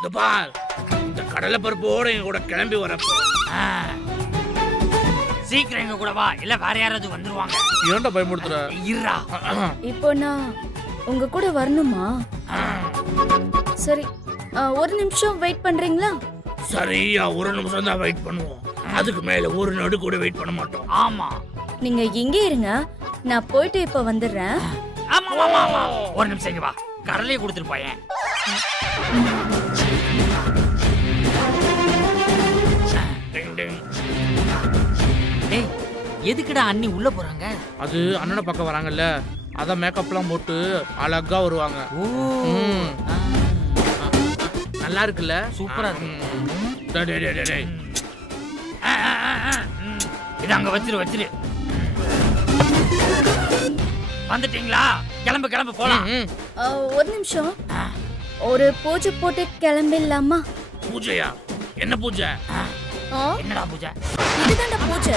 இது பார், இந்த கடலை பருப்போட எங்க கூட கிளம்பி வரப்போ சீக்கிரம் எங்க கூட வா, இல்ல வேற யாராவது வந்துருவாங்க. ஏன்டா பயமுடுத்துற? இருடா. இப்போ நான் உங்க கூட வரணுமா? சரி, ஒரு நிமிஷம் வெயிட் பண்றீங்களா? சரியா ஒரு நிமிஷம் தான் வெயிட் பண்ணுவோம். அதுக்கு மேல ஒரு நடு கூட வெயிட் பண்ண மாட்டோம். ஆமா நீங்க இங்கே இருங்க, நான் போயிட்டு இப்ப வந்துடுறேன். ஆமா ஆமா ஆமா, ஒரு நிமிஷம் இங்க வா, கடலையை கொடுத்துட்டு போயேன். டேய், எதுக்குடா அண்ணி உள்ள போறாங்க? அது அண்ணனை பக்கம் வராங்கல்ல, அதான் மேக்கப்லாம் போட்டு அழகா வருவாங்க. ஓ, நல்லா இருக்குல்ல? சூப்பரா இருக்கு. டேய், டேய், டேய், டேய். இத அங்க வச்சிரு. வந்துட்டீங்களா? கிளம்பு கிளம்பு போலாம். ஒரு நிமிஷம், ஒரு பூஜை போட்டு கிளம்பிடலாமா? பூஜையா? என்ன பூஜை? என்னடா பூஜை? இதுதான்டா பூஜை.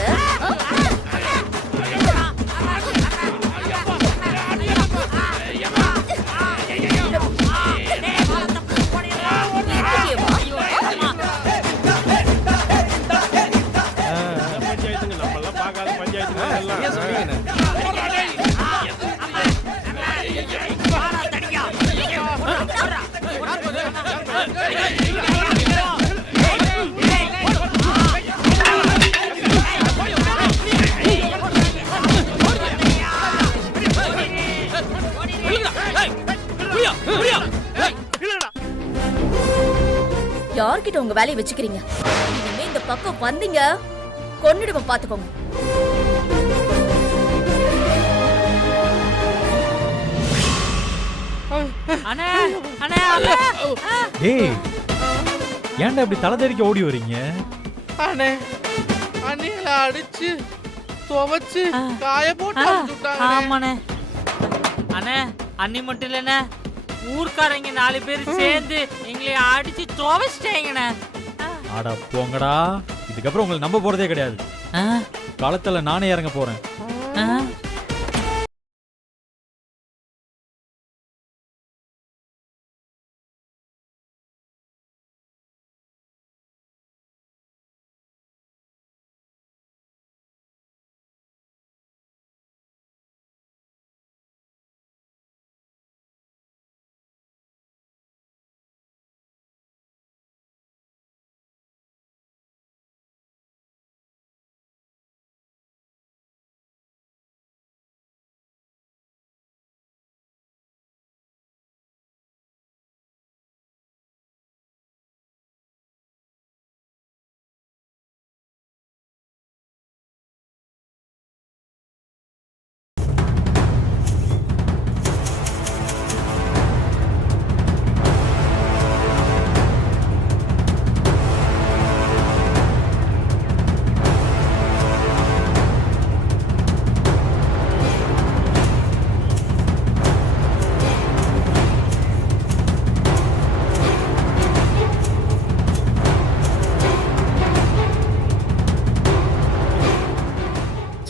யார்கிட்ட உங்க வேலையை வச்சுக்கிறீங்க? இனிமே இந்த பக்கம் வந்தீங்க கொன்னுடுவோம், பாத்துக்கோங்க. அண்ணே அண்ணே டேய், ஏன்டா இப்படி தலை தெறிக்க ஓடி வரீங்க? அண்ணே, அண்ணில அடிச்சு துவைச்சு காய போட்டு அனுப்பிச்சுட்டாங்க. ஆமாண்ணே. அண்ணே, அண்ணி மட்டும் இல்லண்ணே, ஊர்க்காரங்க 4 பேர் சேர்ந்து எங்களை அடிச்சு துவைச்சிட்டேங்கண்ணே. ஆடா போங்கடா, இதுக்கப்புறம் உங்களை நம்ப போறதே கிடையாது. களத்துல நானே இறங்க போறேன்.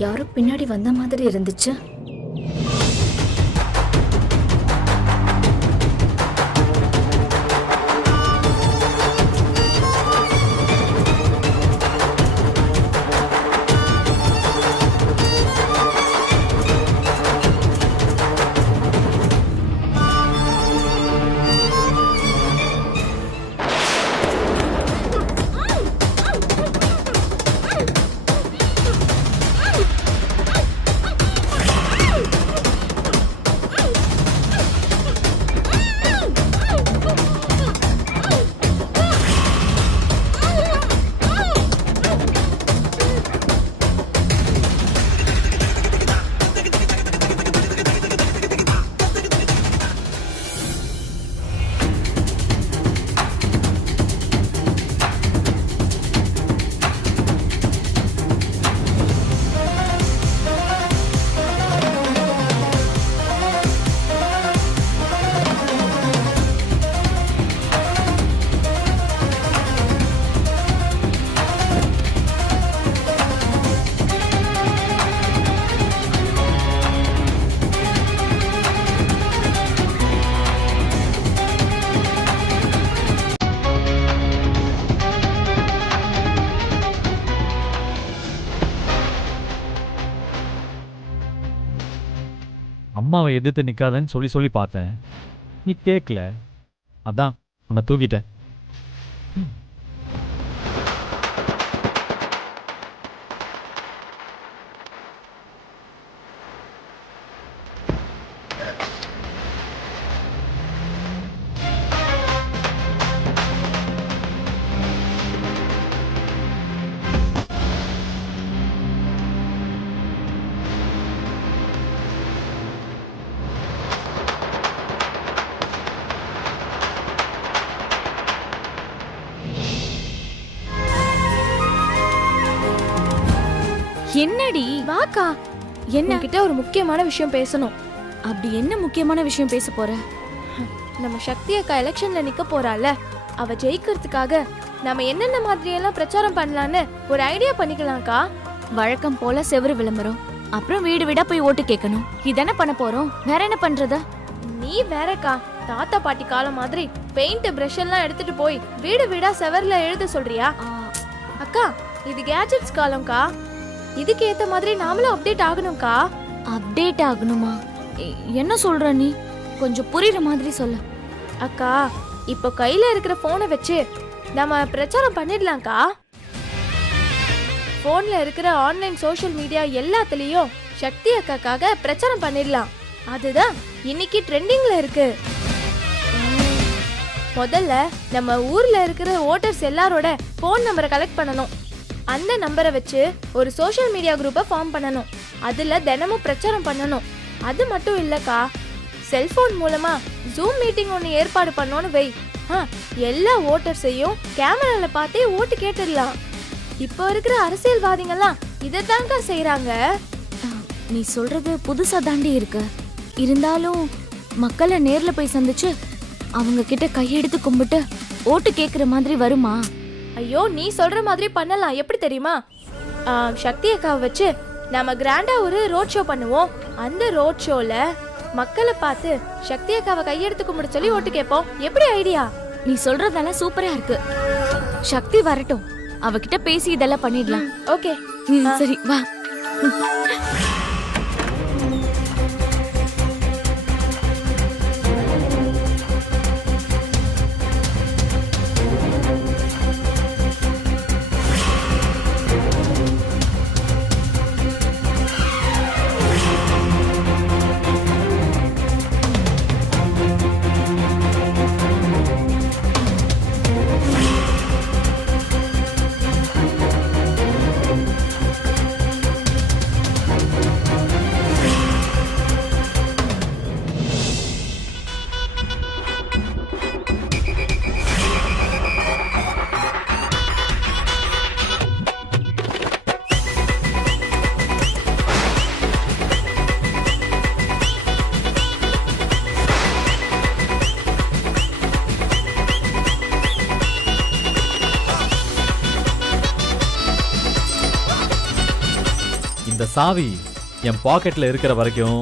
யாரோ பின்னாடி வந்த மாதிரி இருந்துச்சு. அம்மாவை எதிர்த்து நிக்காதன்னு சொல்லி சொல்லி பார்த்தேன். நீ கேட்கல, அதான் உன்னை தூக்கிட்டேன். என்னடி வாக்கா, என்ன கிட்ட ஒரு முக்கியமான விஷயம் பேசணும். அப்படி என்ன முக்கியமான விஷயம் பேச போற? நம்ம சக்தி அக்கா எலெக்ஷன்ல நிக்க போறால, அவ ஜெயிக்கிறதுக்காக நம்ம என்னென்ன மாதிரியெல்லாம் பிரச்சாரம் பண்ணலான்னு ஒரு ஐடியா பண்ணிக்கலாம்க்கா. வழக்கம் போல செவரு விளம்பரம், அப்புறம் வீடு வீடா போய் ஓட்டு கேட்கணும். இதானே பண்ண போறோம், வேற என்ன பண்றது? நீ வேறக்கா, தாத்தா பாட்டி காலம் மாதிரி பெயிண்ட் பிரஷ் எல்லாம் எடுத்துட்டு போய் வீடு வீடா செவர்ல எழுத சொல்றியா? அக்கா, இது கேஜெட்ஸ் காலம்க்கா. இதுக்கு ஏத்த மாதிரி நாமளும் அப்டேட் ஆகணும்க்கா. அப்டேட் ஆகணுமா? என்ன சொல்ற நீ? கொஞ்சம் புரியுற மாதிரி சொல்லு. அக்கா, இப்போ கையில இருக்கிற போனை வச்சு நம்ம பிரச்சாரம் பண்ணிடலாம்க்கா. போன்ல இருக்கிற ஆன்லைன் சோஷியல் மீடியா எல்லாத்துலயும் சக்தி அக்காக்காக பிரச்சாரம் பண்ணிடலாம். அதுதான் இன்னைக்கு ட்ரெண்டிங்ல இருக்கு. முதல்ல நம்ம ஊர்ல இருக்கிற ஓட்டர்ஸ் எல்லாரோட போன் நம்பரை கலெக்ட் பண்ணணும். அந்த நம்பரை வச்சு ஒரு சோஷியல் மீடியா குரூப்பை ஃபார்ம் பண்ணணும். அதுல தினமும் பிரச்சாரம் பண்ணணும். அது மட்டும் இல்லக்கா, செல்போன் மூலமா ஜூம் மீட்டிங் ஒன்று ஏற்பாடு பண்ணோன்னு வை. எல்லா ஓட்டர்ஸையும் கேமரால பார்த்தே ஓட்டு கேட்டுடலாம். இப்போ இருக்கிற அரசியல்வாதிகள்லாம் இதைத்தாங்க செய்யறாங்க. நீ சொல்றது புதுசா தாண்டி இருக்கு. இருந்தாலும் மக்களை நேர்ல போய் சந்திச்சு அவங்க கிட்ட கையெடுத்து கும்பிட்டு ஓட்டு கேக்குற மாதிரி வருமா? ஐயோ, நீ சொல்ற மாதிரி பண்ணலாம். எப்படி தெரியுமா? சக்தி அக்காவை வச்சு நம்ம கிராண்டா ஒரு ரோட் ஷோ பண்ணுவோம். அந்த ரோட் ஷோல மக்களை பார்த்து சக்தி அக்காவை கையெடுத்து கும்பிட சொல்லி ஓட்டு கேட்போம். எப்படி ஐடியா? நீ சொல்றதெல்லாம் சூப்பரா இருக்கு. சக்தி வரட்டும், அவகிட்ட பேசி இதெல்லாம் பண்ணிடலாம். ஓகே, சரி வா. இந்த சாவி என் பாக்கெட்ல இருக்கிற வரைக்கும்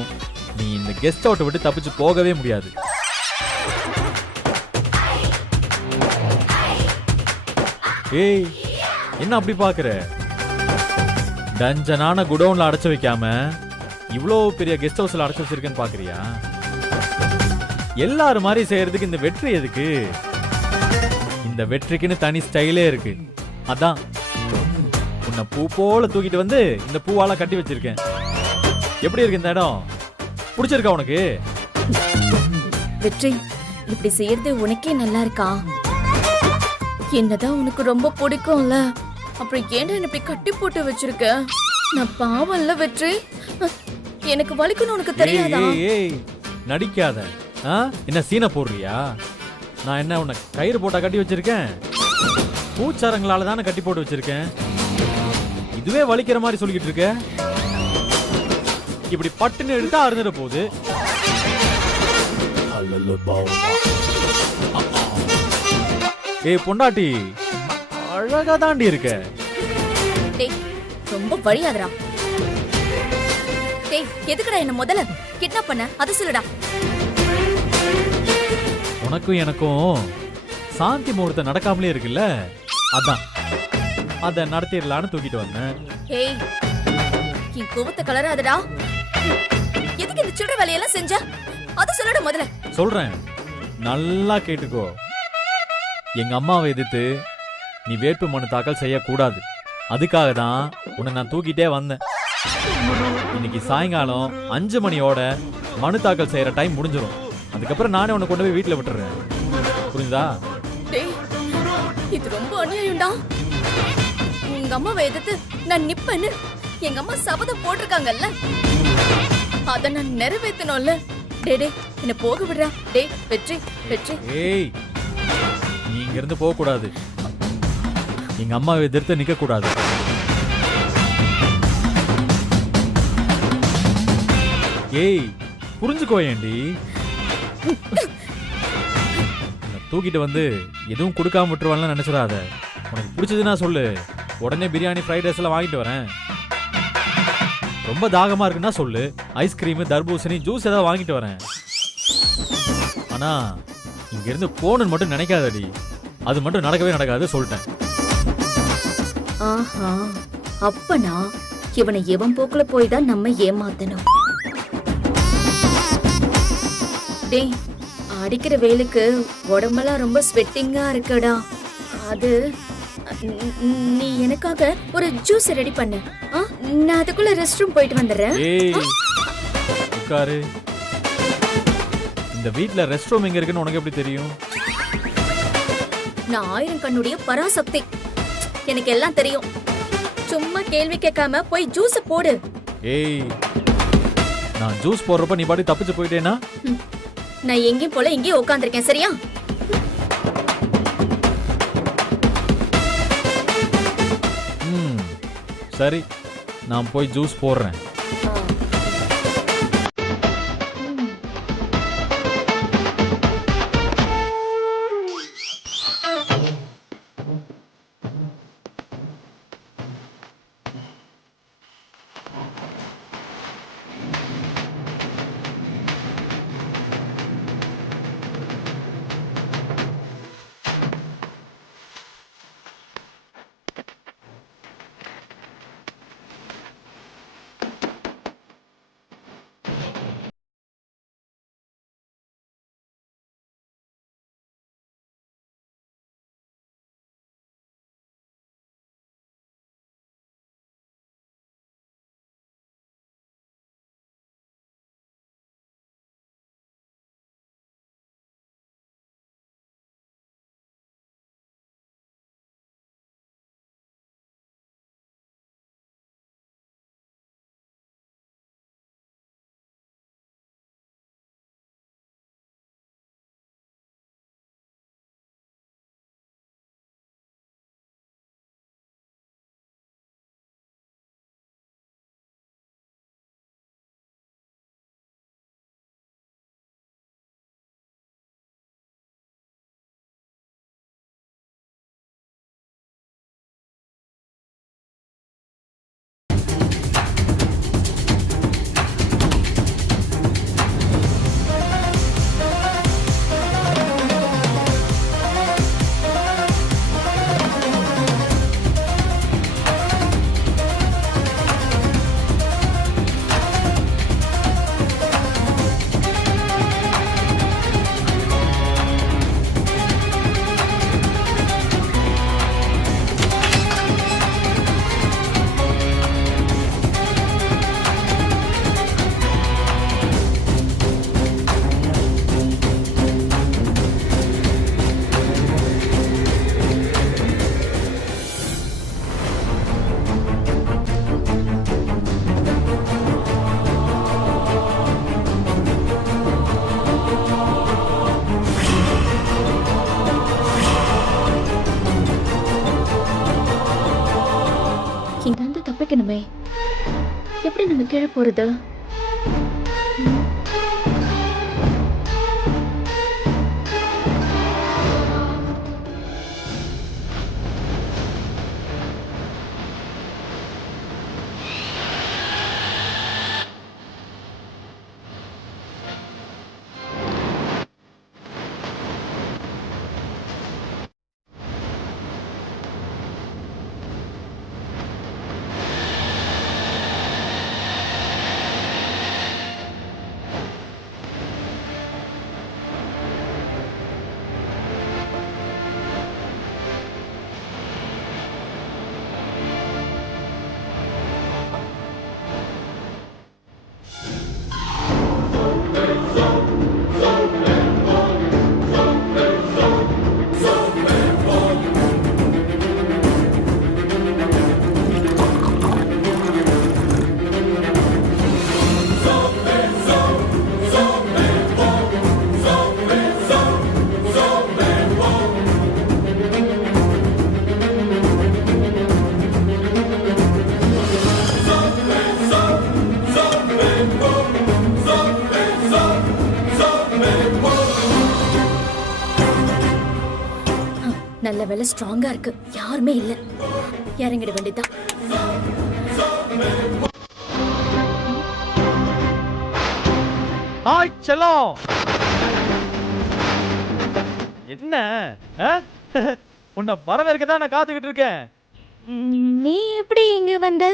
நீ இந்த கெஸ்ட் அவுட்டை விட்டு தப்பிச்சு போகவே முடியாது. ஏய், என்ன அப்படி பாக்குற? டஞ்சனான குடோன்ல அடைச்சு வைக்காம இவ்வளோ பெரிய கெஸ்ட் ஹவுஸ்ல அடைச்சு வச்சிருக்கேன்னு பாக்குறியா? எல்லாரும் மாதிரி செய்யறதுக்கு இந்த வெற்றி எதுக்கு? இந்த வெற்றிக்குன்னு தனி ஸ்டைலே இருக்கு. அதான் உன்னை பூ போல தூக்கிட்டு வந்து இந்த பூவால கட்டி வச்சிருக்கேன். எப்படி இருக்கு இந்த இடம்? பிடிச்சிருக்கா உனக்கு? வெற்றி, இப்படி செய்யறது உனக்கே நல்லா இருக்கா? என்னதான் உனக்கு ரொம்ப பிடிக்கும்ல, அப்புறம் ஏன்டா என்ன இப்படி கட்டி போட்டு வச்சிருக்க? நான் பாவம்ல வெற்றி, எனக்கு வலிக்கணும் உனக்கு தெரியாதா? ஏய், நடிக்காத. என்ன சீனை போடுறியா? நான் என்ன உன்னை கயிறு போட்டா கட்டி வச்சிருக்கேன்? பூச்சாரங்களால தானே கட்டி போட்டு வச்சிருக்கேன். இதுவே வலிக்கிற மாதிரி சொல்லிக்கிட்டு இருக்க. இப்படி பட்டுன்னு எடுத்தா அறுந்துட போகுது. ஏய் பொண்டாட்டி, அழகா தாண்டி இருக்க. ரொம்ப வழியாதரா. டேய், எதுக்குடா என்ன முதல்ல கிட்னாப் பண்ண? அது சொல்லுடா. உனக்கும் எனக்கும் சாந்தி முகூர்த்தம் நடக்காமலே இருக்குல்ல, அதான் அத நடத்திடலான்னு தூக்கிட்டு வந்தேன். ஏய், என் கோவத்தை கலராதடா. எதுக்கு இந்த சில்லற வேலையெல்லாம் செஞ்ச? அத சொல்லட முதல்ல. சொல்றேன், நல்லா கேட்டுக்கோ. எங்க அம்மாவை எதிர்த்து நீ வேட்பு மனு தாக்கல் செய்யக்கூடாது. அதுக்காக தான் உன்னை நான் தூக்கிட்டே வந்தேன். இன்னைக்கு சாயங்காலம் 5 மணியோட மனு தாக்கல் செய்யற டைம் முடிஞ்சிடும். அதுக்கப்புறம் நானே உன்னை கொண்டு போய் வீட்டுல விட்டுறேன். புரிஞ்சுதா? டேய், இது ரொம்ப அநியாயம்டா. உங்க அம்மாவை எதிர்த்து நான் நிப்பேன்னு எங்க அம்மா சபதம் போட்டிருக்காங்கல்ல, அத நான் நிறைவேற்றணும்ல. டே என்ன போக விடுறா. டேய் வெற்றி வெற்றி. ஏய், நீ இங்க இருந்து போக கூடாது. எங்க அம்மாவை எதிர்த்து நிக்க கூடாது. ஏய், புரிஞ்சுக்கோ ஏண்டி. தூக்கிட்டு வந்து எதுவும் கொடுக்காம விட்டுருவான்லாம் நினைச்சிடாத. உனக்கு பிடிச்சதுன்னா சொல்லு, உடனே பிரியாணி ஃப்ரைட் ரைஸ் எல்லாம் வாங்கிட்டு வரேன். ரொம்ப தாகமா இருக்குன்னா சொல்லு, ஐஸ்கிரீம் தர்பூசணி ஜூஸ் ஏதாவது வாங்கிட்டு வரேன். ஆனா இங்க இருந்து போகணும்னு மட்டும் நினைக்காதடி. அது மட்டும் நடக்கவே நடக்காது சொல்லிட்டேன். ஆஹா, அப்பனா இவனை எவன் போக்குல போய் தான் நம்ம ஏமாத்தணும். டேய், அடிக்கிற வெயிலுக்கு உடம்பெல்லாம் ரொம்ப ஸ்வெட்டிங்கா இருக்குடா. அது நீ எனக்காக ஒரு ஜூஸ் ரெடி பண்ணு. நான் அதுக்குள்ள ரெஸ்ட் ரூம் போயிட்டு வந்துடுறேன். ஏய், உட்காரு. இந்த வீட்ல ரெஸ்ட் ரூம் எங்க இருக்குன்னு உனக்கு எப்படி தெரியும்? நான் 1000 கண்ணுடைய பராசக்தி, எனக்கு எல்லாம் தெரியும். சும்மா கேள்வி கேட்காம போய் ஜூஸ் போடு. ஏய், நான் ஜூஸ் போடுறப்ப நீ பாட்டி தப்பிச்சு போயிட்டேனா? நான் எங்கேயும் போல இங்கேயும் உட்காந்துருக்கேன், சரியா? சரி, நான் போய் ஜூஸ் போடுறேன். தப்பிக்கணுமே, எப்படி நம்ம கீழே போறது? நல்ல வேலை ஸ்ட்ராங்கா இருக்கு, யாருமே இல்ல. இறங்கிட வேண்டியதான். ஹாய் செல்லம். என்ன உன்னை வரவேற்க தான் நான் காத்துக்கிட்டு இருக்கேன். நீ எப்படி இங்க வந்த?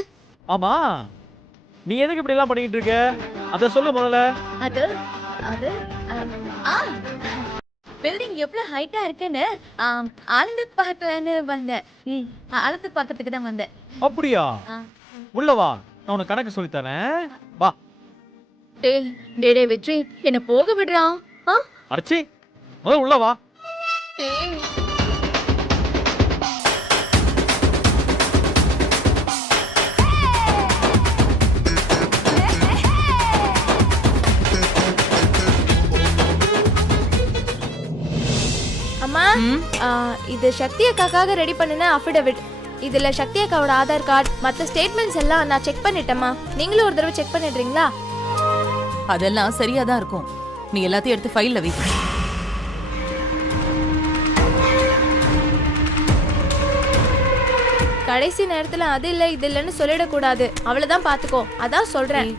ஆமா, நீ எதுக்கு இப்படி எல்லாம் பண்ணிக்கிட்டு இருக்க? அத சொல்லு முதல்ல. அது அது பில்டிங் எவ்வளவு ஹைட்டா இருக்குன்னு அளந்து பார்க்கலான்னு வந்தேன். அளந்து பார்க்கறதுக்கு தான் வந்தேன். அப்படியா? உள்ள வா, நான் உனக்கு கணக்கு சொல்லி தரேன். வா. டேய் வெற்றி, என்ன போக விடுறான். அடிச்சி முதல்ல உள்ள வா. அம்மா, இது சக்தி அக்காக்காக ரெடி பண்ணின அஃபிடவிட். இதுல சக்தி அக்காவோட ஆதார் கார்டு மற்ற ஸ்டேட்மெண்ட்ஸ் எல்லாம் நான் செக் பண்ணிட்டேம்மா. நீங்களும் ஒரு தடவை செக் பண்ணிடுறீங்களா? அதெல்லாம் சரியா தான் இருக்கும். நீ எல்லாத்தையும் எடுத்து ஃபைல்ல வை. கடைசி நேரத்துல அது இல்ல இது இல்லன்னு சொல்லிடக்கூடாது. அவ்வளவுதான் பாத்துக்கோ. அதான் சொல்றேன்.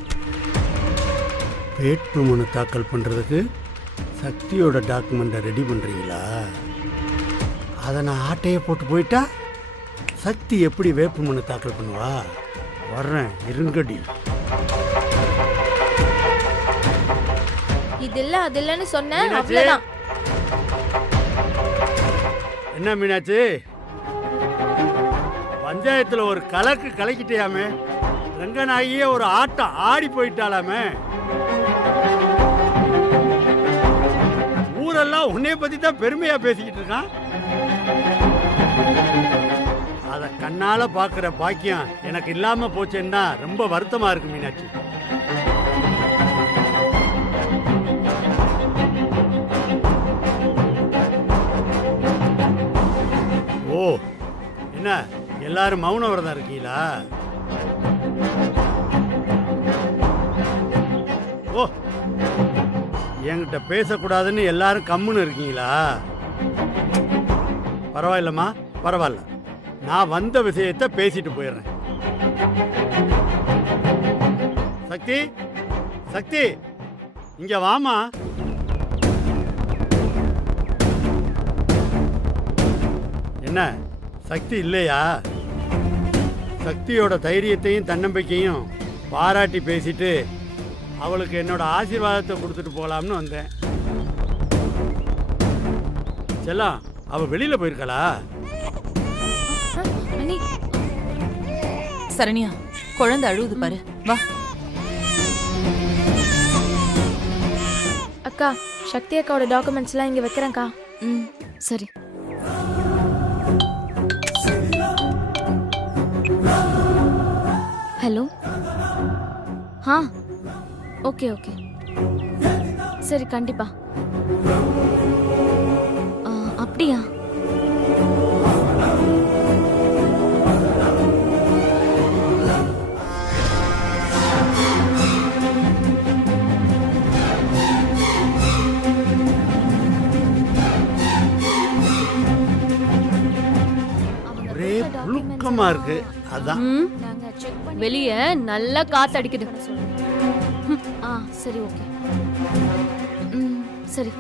வேட்புமனு தாக்கல் பண்றதுக்கு சக்தியோட டாக்குமெண்ட்டை ரெடி பண்றீங்களா? அதை நான் ஆட்டையை போட்டு போயிட்டா சக்தி எப்படி வேட்புமனு தாக்கல் பண்ணுவா? வர்றேன், இருங்கடி. இது இல்ல அது இல்லன்னு சொன்னேன், அவ்வளவுதான். என்ன மீனாட்சி, பஞ்சாயத்துல ஒரு கலக்கு கலக்கிட்டியாமே, ரங்கநாயகியே ஒரு ஆட்டம் ஆடி போயிட்டாலாமே. ஊரெல்லாம் உன்னைய பத்தி தான் பெருமையா பேசிக்கிட்டு இருக்கான். அத கண்ணால பாக்குற பாக்கியம் எனக்கு இல்லாம போச்சேன்னா ரொம்ப வருத்தமா இருக்கு மீனாட்சி. ஓ, என்ன எல்லாரும் மௌன விரதம் இருக்கீங்களா? ஓ, என்கிட்ட பேசக்கூடாதுன்னு எல்லாரும் கம்முன்னு இருக்கீங்களா? பரவாயில்லம்மா, பரவாயில்ல. நான் வந்த விஷயத்தை பேசிட்டு போயிடுறேன். சக்தி, சக்தி, இங்க வாமா. என்ன சக்தி இல்லையா? சக்தியோட தைரியத்தையும் தன்னம்பிக்கையும் பாராட்டி பேசிட்டு அவளுக்கு என்னோட ஆசீர்வாதத்தை கொடுத்துட்டு போகலாம்னு வந்தேன். செல்லம், அவ வெளியில போயிருக்கலா? சரண்யா, குழந்தை அழுவுது பாரு, வா. அக்கா, சக்தி அக்காவோட டாக்குமெண்ட்ஸ் எல்லாம் இங்க வைக்கிறேன்க்கா. சரி. ஹலோ. ஓகே ஓகே, சரி, கண்டிப்பா. அப்படியா? ஒரே புழுக்கமா இருக்கு, அதான். வெளிய நல்லா காத்து அடிக்குது. சரி, ஓகே. சரி.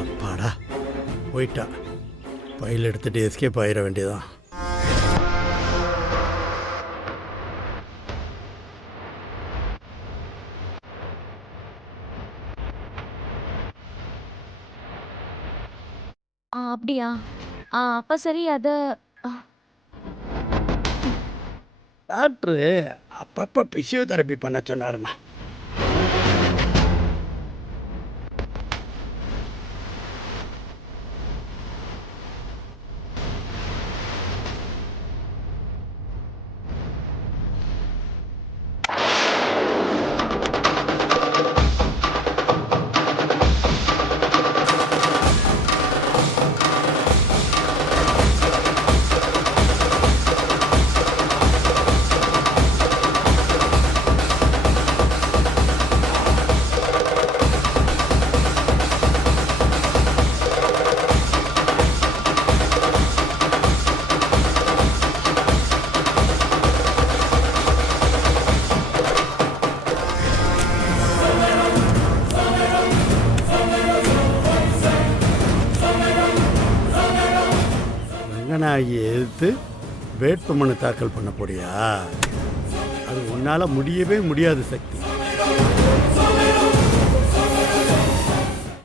அப்பாடா, போயிட்டா. பையில் எடுத்துட்டு எஸ்கேப் ஆயிட வேண்டியதான். அப்படியா? அப்ப சரி. டாக்டரு அப்பப்ப பிசியோதெரபி பண்ண சொன்னாருண்ணா. ரங்கநாயகியை எதிர்த்து வேட்புமனு தாக்கல் பண்ண போறியா? அது உன்னால முடியவே முடியாது சக்தி.